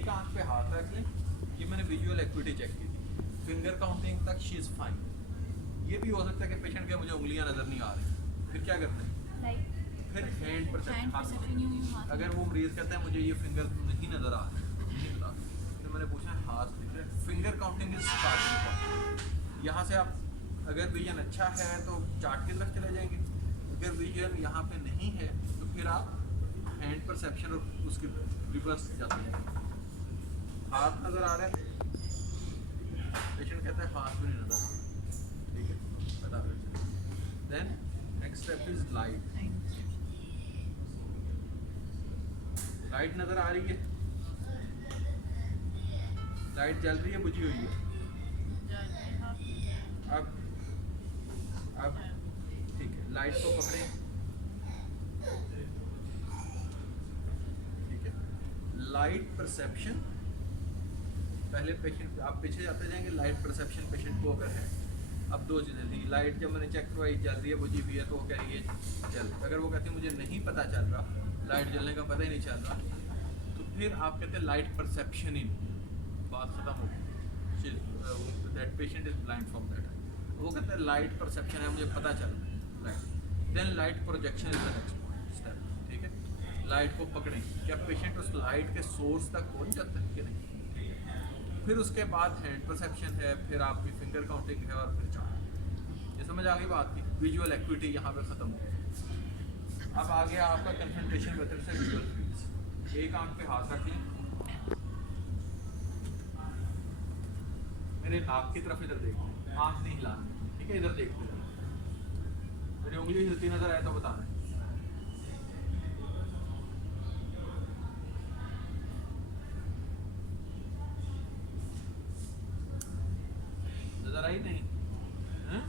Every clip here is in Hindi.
एक आंख पे हाथ रख लें। ये मैंने विजुअल एक्टिविटी चेक की थी, फिंगर काउंटिंग तक शी इज़ फाइन। ये भी हो सकता है कि पेशेंट के मुझे उंगलियां नज़र नहीं आ रही, फिर क्या करते हैं? फिर हैंड परसेप्शन। अगर वो मरीज़ कहता है मुझे ये फिंगर नहीं नज़र आ रही, नहीं बता, तो मैंने पूछा हाथ दिख रहा है, finger counting is starting point. यहाँ से आप अगर विजन अच्छा है तो चार्ट की तरफ चले जाएंगे, अगर विजन यहाँ पे नहीं है तो फिर आप हैंड परसेप्शन और उसके रिवर्स जाते जाएंगे। हाथ नज़र आ रहा है, पेशेंट कहता है हाथ भी नहीं नज़र आ रहा, ठीक है, बता रहे। Then next step is light. Light नज़र आ रही है, लाइट जल रही है, बुझी हुई है। अब ठीक है, लाइट को पकड़ें, ठीक है, लाइट परसेप्शन। पहले पेशेंट आप पीछे जाते जाएंगे, लाइट परसेप्शन पेशेंट को अगर है। अब दो चीज़ें थी, लाइट जब मैंने चेक करवाई जल रही है, बुझी हुई है, तो वो कह रही है जल। अगर वो कहती है मुझे नहीं पता चल रहा, लाइट जलने का पता ही नहीं चल रहा, तो फिर आप कहते हैं लाइट परसेप्शन ही नहीं, बात खत्म हो गई। That patient is blind from that. वो कहते हैं लाइट परसेप्शन है, मुझे पता चल रहा है light. Then light projection is the next point step, ठीक है। लाइट को पकड़ें, क्या पेशेंट उस लाइट के सोर्स तक पहुंच जाता है कि नहीं। फिर उसके बाद हैंड परसेप्शन है, फिर आपकी फिंगर काउंटिंग है, और फिर चार्ट। ये समझ आ गई बात की, विजुअल एक्टिविटी यहाँ पे ख़त्म हो गई। अब आ गया आपका कंसंट्रेशन मेथड से विजुअल फील्ड्स। एक आंख पे हाथ रख लें, मेरे नाक की तरफ इधर देखते हैं, आंख नहीं हिलानी, ठीक है, इधर देखते हैं। मेरी उंगली हिलती नजर आए तो बताना। नजर आई नहीं? हैं?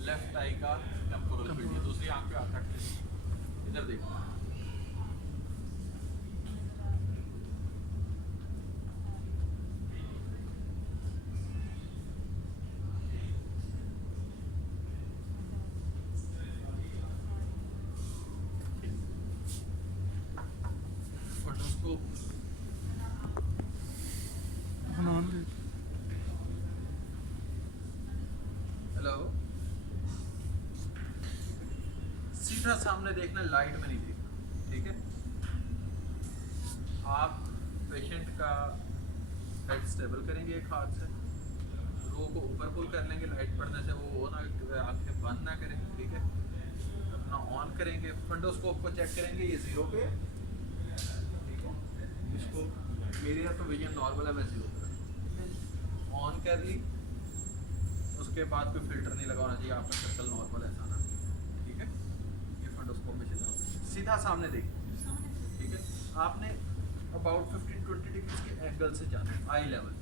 लेफ्ट आई का टेम्पोरल फील्ड, दूसरी आंख पे हाथ रख लें, इधर देखो। फोटोस्कोप हेलो, सीधा सामने देखना, लाइट में नहीं देखना, ठीक है। आप पेशेंट का हेड स्टेबल करेंगे एक हाथ से, रो को ऊपर पुल कर लेंगे, लाइट पड़ने से वो ना आंखें बंद ना करें, ठीक है। अपना ऑन करेंगे, फंडोस्कोप को चेक करेंगे, ये 0 पे है, ठीक है। इसको मेरे तो विजन नॉर्मल है, मैं 0 पर ऑन कर ली। उसके बाद कोई फिल्टर नहीं लगाना चाहिए, आपका सर्कल नॉर्मल ऐसा ना, ठीक है। ये फंडोस्कोप में सीधा सामने देखिए, ठीक है। आपने अबाउट 15-20 डिग्री के एंगल से जाना है, आई लेवल।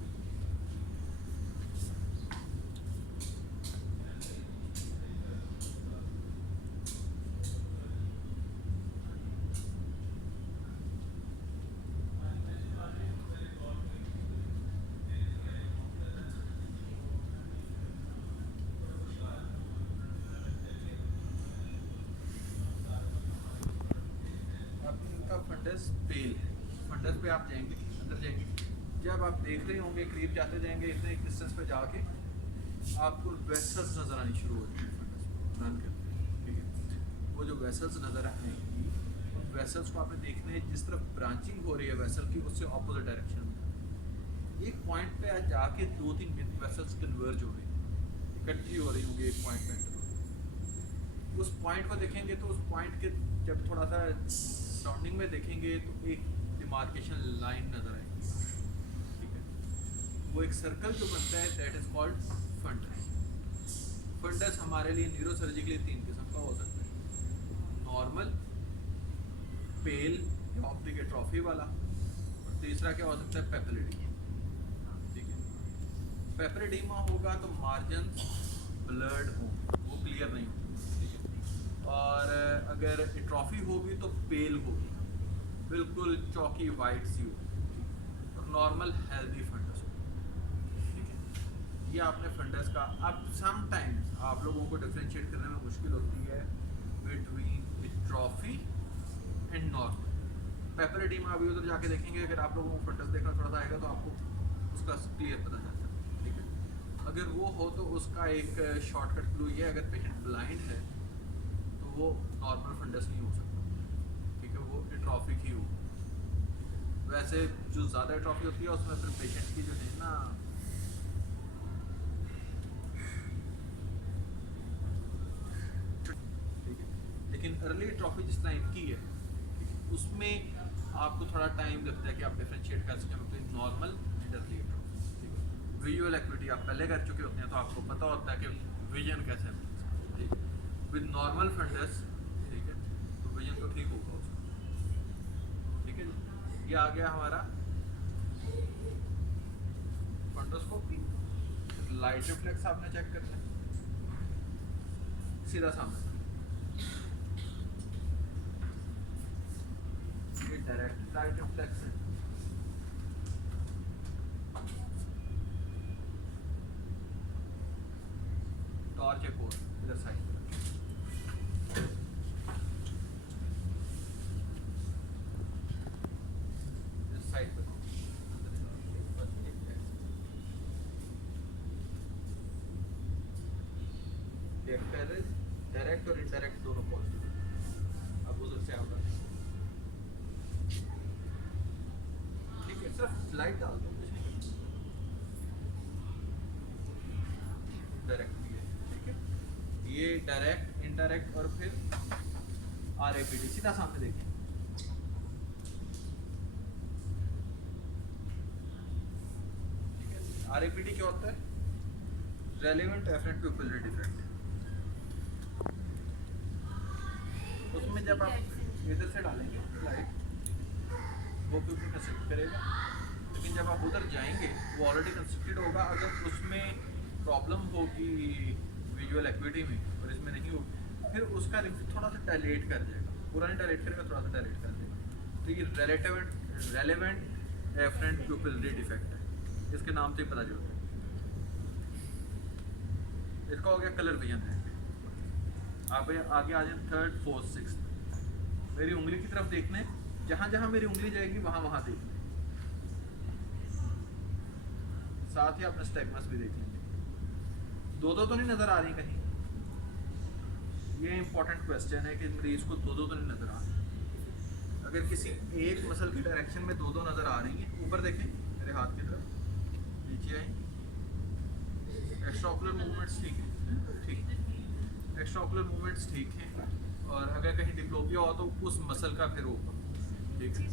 फंडस पेल है, फंडस पे आप जाएंगे, अंदर जाएंगे, जब आप देख रहे होंगे करीब जाते जाएंगे, इतने एक डिस्टेंस पे जाके आपको वेसल्स नज़र आनी शुरू होती है फंडस रन करते हैं, ठीक है। वो जो वेसल्स नज़र आएंगी, उन वेसल्स को आपने देखना है, जिस तरफ ब्रांचिंग हो रही है वेसल की, उससे ऑपोजिट डायरेक्शन में एक पॉइंट पे जाके 2-3 वेसल्स कन्वर्ज हो रही हैं, इकट्ठी हो रही होंगी एक पॉइंट पे। उस पॉइंट को देखेंगे तो उस पॉइंट के जब थोड़ा सा सराउंडिंग में देखेंगे तो एक डिमार्केशन लाइन नज़र आएगी, ठीक है। वो एक सर्कल जो बनता है, that is called fundus. Fundus हमारे लिए न्यूरोसर्जिकली 3 किस्म का हो सकता है, नॉर्मल, पेल या ऑप्टिक एट्रोफी वाला, और तीसरा क्या हो सकता है, पेपिलिडीमा, ठीक है। पेपिलिडीमा होगा तो मार्जिन ब्लर्ड हो, वो क्लियर नहीं हो, ठीक है। और अगर एट्रोफी होगी तो पेल होगी, बिल्कुल चौकी वाइट सी हो और नॉर्मल हेल्दी फंडस हो, ठीक है। ये आपने फंडस का। अब समटाइम्स आप लोगों को डिफ्रेंशिएट करने में मुश्किल होती है बिटवीन ट्रॉफी एंड नॉर्मल। पेपरिडीमा अभी उधर जाके देखेंगे, अगर आप लोगों को फंडस देखना थोड़ा सा आएगा तो आपको उसका क्लियर पता चल जाता है, ठीक है। अगर वो हो तो उसका एक शॉर्टकट क्लू ये है, अगर पेशेंट ब्लाइंड है तो वो नॉर्मल फंडस नहीं हो सकता, ठीक है, वो एट्रॉफिक ही हो। वैसे जो ज़्यादा एट्रॉफी होती है उसमें फिर पेशेंट की जो है ना लेकिन अर्ली ट्रॉफी जिस तरह इनकी है, उसमें आपको थोड़ा टाइम लगता है कि आप डिफ्रेंशिएट कर सकें between normal and early trophy, ठीक है। विजुअल एक्टिविटी आप पहले कर चुके होते हैं तो आपको पता होता है कि विजन कैसे है, ठीक है। विद नॉर्मल फंडस, ठीक है, तो विजन तो ठीक होगा उसका, ठीक है। ये आ गया हमारा फंडोस्कोपी। लाइट रिफ्लेक्स आपने चेक करना है सीधा सामने, ये डायरेक्ट लाइट रिफ्लेक्स है। टॉर्च एक और इधर साइड पे, इस साइड पे डायरेक्ट और इनडायरेक्ट दोनों पॉजिटिव। अब उधर से आप ठीक है, सिर्फ लाइट डाल दो, कुछ नहीं डायरेक्ट भी है, ठीक है। ये डायरेक्ट, इनडायरेक्ट और फिर RAPD सीधा सामने देखिए, ठीक है। RAPD क्या होता है? Relevant afferent pupillary defect. उसमें जब आप इधर से डालेंगे लाइट, वो पिupil कंस्ट्रिक्ट करेगा, लेकिन जब आप उधर जाएंगे वो ऑलरेडी कंस्ट्रिक्टेड होगा। अगर उसमें प्रॉब्लम होगी विजुअल एक्टिविटी में और इसमें नहीं होगी, फिर उसका थोड़ा सा डायलेट कर जाएगा, पूरा नहीं डायलेट करेगा, थोड़ा सा डायलेट कर देगा। तो ये रेलेवेंट एफरेंट पिupillary डिफेक्ट है, इसके नाम से ही पता चलता है। इसका हो गया कलर विजन है। आप आगे आ जाए थर्ड, फोर्थ, सिक्स्थ। मेरी उंगली की तरफ देखना है, जहाँ जहाँ मेरी उंगली जाएगी वहाँ वहाँ देखना है। साथ ही आपने स्टेगमस भी देख लेंगे। दो तो नहीं नजर आ रही कहीं? ये इंपॉर्टेंट क्वेश्चन है कि मरीज को दो तो नहीं नजर आ रही। अगर किसी एक मसल की डायरेक्शन में दो नजर आ रही है, ऊपर देखें मेरे हाथ की तरफ, नीचे आए, एक्स्ट्राओकुलर मूवमेंट्स ठीक है, ठीक है, एक्स्ट्राओकुलर मूवमेंट्स ठीक हैं, और अगर कहीं डिप्लोपिया हो तो उस मसल का फिर होगा, ठीक है।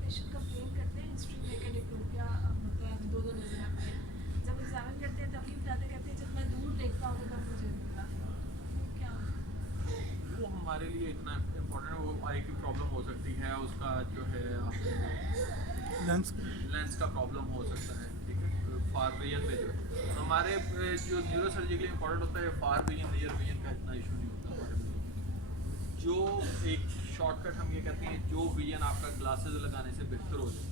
पेशेंट कंप्लेन करते हैं हिस्ट्री में कि डिप्लोपिया होता है, दो नजर आते हैं, जब एग्जामिन करते हैं तभी बताते कहते हैं जब मैं दूर देखता हूँ तब मुझे मिलता है। क्या वो हमारे लिए इतना इम्पोर्टेंट है? वो आई की प्रॉब्लम हो सकती है, उसका जो है लेंस का प्रॉब्लम हो सकता है, ठीक है। फार विजन पे जो हमारे जो न्यूरो सर्जिकली इंपॉर्टेंट होता है, फार विजन, नियर विजन का इतना इशू नहीं होता हमारे में। जो एक शॉर्टकट हम ये कहते हैं, जो विजन आपका ग्लासेस लगाने से बेहतर हो जाए,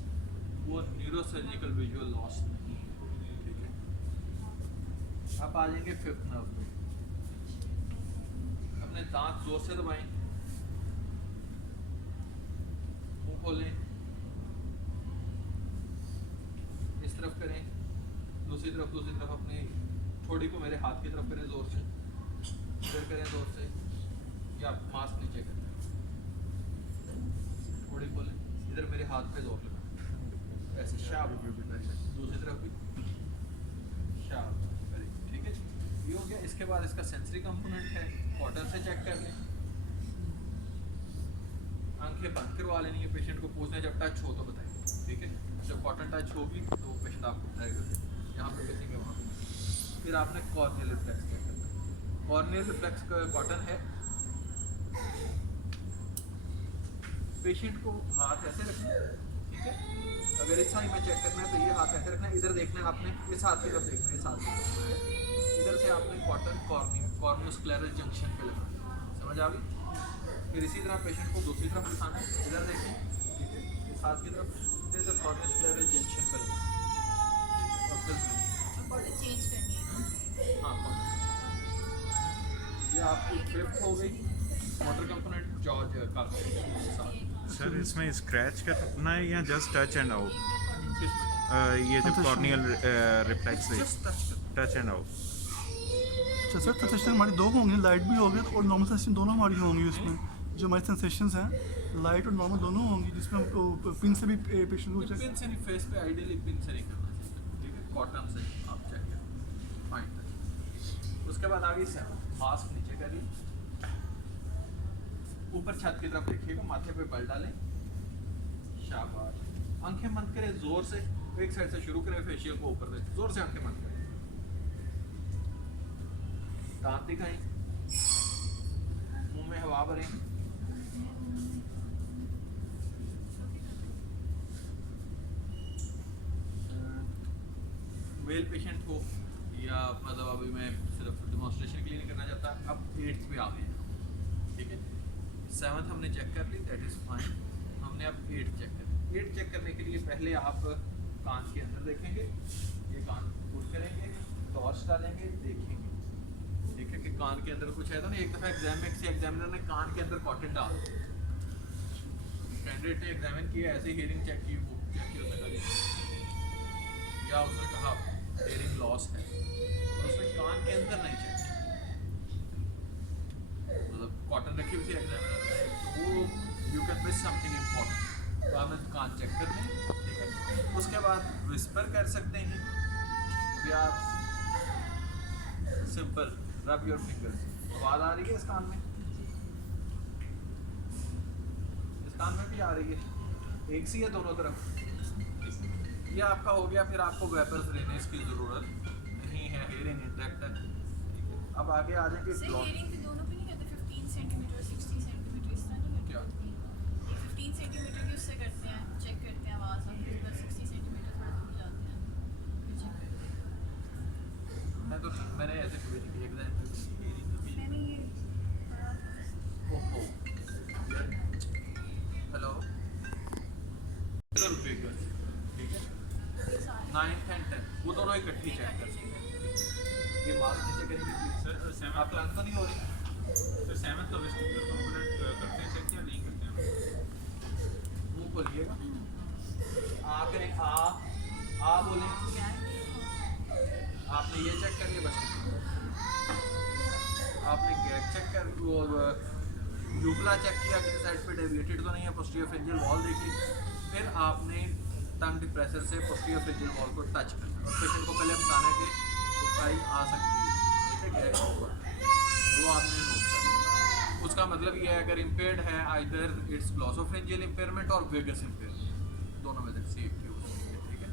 वो न्यूरो सर्जिकल विजुअल लॉस नहीं है, ठीक है। अब आ जाएंगे फिफ्थ नर्व पे। अपने दांत जोर से दबाएं, मुंह खोलें, इस तरफ करें, दूसरी तरफ अपने ठोड़ी को मेरे हाथ की तरफ करें जोर से, इधर करें जोर से, या मास्क नीचे करें, ठोड़ी खोलें, इधर मेरे हाथ पे जोर लगाएं, ऐसे शाब, दूसरी तरफ भी शाब, ठीक है। ये हो गया। इसके बाद इसका सेंसरी कंपोनेंट है, कॉटन से चेक कर लें, आंखें बंद करवा लेनी है, पेशेंट को पूछना जब टच हो तो बताएं, ठीक है। जब कॉटन टच होगी तो पेशेंट आपको बताएगा यहाँ पे किसी के वहाँ पे। फिर आपने कॉर्नियल रिफ्लेक्स चेक करना है। कॉर्नियल रिफ्लेक्स का कॉटन है, पेशेंट को हाथ ऐसे रखना है, ठीक है। अगर इस साइड में चेक करना है तो ये हाथ ऐसे रखना है, इधर देखना है आपने, इस हाथ की तरफ देखना है, इस हाथ की तरफ, इधर से आपने कॉटन कॉर्नियोस्क्लेरल जंक्शन पे लगाना है, समझ आ गई। फिर इसी तरह पेशेंट को दूसरी तरफ दिखाना है, इधर देखें, हाथ की तरफ, फिर इधर कॉर्निया स्क्लेरल जंक्शन पर और फिर बॉडी चेंज करनी है। हाँ ये आपकी फिफ्थ हो गई मोटर कंपोनेंट जॉर्ज का साथ। सर इसमें स्क्रैच करना है या जस्ट टच एंड आउट? ये जो Touch कॉर्नियल रिफ्लेक्स है, जस्ट टच कर टच एंड आउट। अच्छा सर, तो सेशन हमारी दो होंगी, लाइट भी होगी और नॉर्मल सेशन दोनों हमारी होंगी उसमें। जो हमारी सेंसेशंस हैं लाइट और नॉर्मल दोनों होंगी, जिसमें हमको पिन से भी पेशेंट को पिन से नहीं, फेस पे आइडियली पिन से नहीं करना चाहिए, ठीक है, कॉटन से आप चेक करें फाइन। उसके बाद आगे मास्क नीचे करिए, ऊपर छत की तरफ देखिएगा, माथे पे बल डालें, शाबाश, आंखें बंद करें जोर से, एक साइड से शुरू करें फेशियल को ऊपर से, जोर से आंखें बंद करें, दांत दिखाएं, मुंह में हवा भरें, मेल पेशेंट हो या मतलब अभी मैं सिर्फ डिमॉन्स्ट्रेशन के लिए नहीं करना चाहता, अब 8th पे आ गए हैं, ठीक है, 7th हमने चेक कर ली, दैट इज़ फाइन, हमने अब 8th चेक कर ली। 8th चेक करने के लिए पहले आप कान के अंदर देखेंगे, ये कान पुट करेंगे, टॉर्च डालेंगे, देखेंगे, ठीक है कि कान के अंदर कुछ है तो नहीं। एक दफ़ा एग्जाम में किसी एग्जामिनर ने कान के अंदर कॉटन डाल, कैंडिडेट ने एग्जामिन किया, ऐसे हियरिंग चेक की, वो चेक की, उसने कहा या उसने कहा हियरिंग लॉस है, और उसने कान के अंदर नहीं चेक किया, मतलब कॉटन रखी हुई थी एग्जामिनर ने, तो वो you can miss something important, तो आप कान चेक कर लें, ठीक है। उसके बाद विस्पर कर सकते हैं कि आप सिंपल रब योर फिंगर्स, आवाज़ आ रही है इस कान में, इस कान में भी आ रही है, एक सी है दोनों तरफ, ये आपका हो गया। फिर आपको वेपर्स लेने की ज़रूरत नहीं है, हियरिंग इंटैक्ट है, ठीक है। अब आगे आ जाएंगे सर ब्लॉक, हियरिंग पे दोनों पे नहीं करते 15 सेंटीमीटर 60 सेंटीमीटर इस तरह नहीं क्या? करते? ये 15 सेंटीमीटर की उससे करते हैं, चेक करते हैं आवाज़, और फिर 60 सेंटीमीटर थोड़ा दूर जाते हैं, फिर चेक करते हैं। मैं तो मैंने ऐसे कभी नहीं किया एग्जाम में, मैंने ये पढ़ा था। ओहो, हेलो, फिगर्स, ठीक है, ये सारे 9th and 10th वो दोनों इकट्ठी चेक कर सकते हैं। ये मार्क नीचे करेंगे प्लीज सर सर, आप क्लास तो नहीं हो रही, सर 7th का वेस्टिबुलर कंपोनेंट करते हैं चेक या नहीं करते हैं? मुंह खोलिएगा, आ करें, आ बोलें, आपने ये चेक कर लिया बस, आपने गैग चेक कर, वो यूबला चेक किया कि साइड पे डेविएटेड तो नहीं है, पोस्टीरियर फेरिंजियल वॉल देखी, फिर आपने टंग डिप्रेसर से पोस्टीरियर फेरिंजियल वॉल को टच करना, और पेशेंट को पहले बताना कि बुखाई आ सकती है, ठीक है, गैग ऊपर, वो आपने नोट करना। उसका मतलब ये है अगर इम्पेयर्ड है आइदर इट्स ग्लॉसोफेरिंजियल इम्पेयरमेंट और वेगस इम्पेयरमेंट, दोनों में से सेफ की हो सकती है, ठीक है।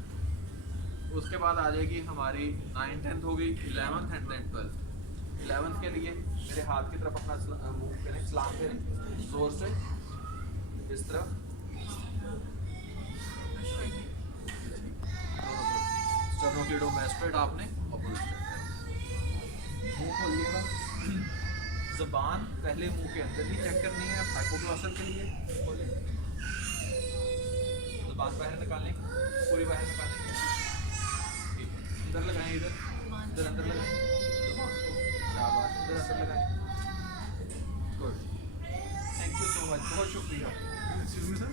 उसके बाद आ जाएगी हमारी 9th 10th हो गई, 11th and then 12th। 11th के लिए मेरे हाथ की तरफ अपना मूव करें, सलाम करें जोर से, इस तरफ, स्टर्नोक्लेडोमास्टोइड आपने ऑपोजिट मुंह खोलिएगा, ज़बान पहले मुंह के अंदर ही चेक करनी है, हाइपोग्लॉसल के लिए खोलें, ज़बान बाहर निकालें, पूरी बाहर निकालें, ठीक है, अंदर लगाएं, इधर अंदर लगाएं, ज़बान को, शाबाश, इधर अंदर लगाएं, good, thank you so much, बहुत शुक्रिया। Excuse me sir,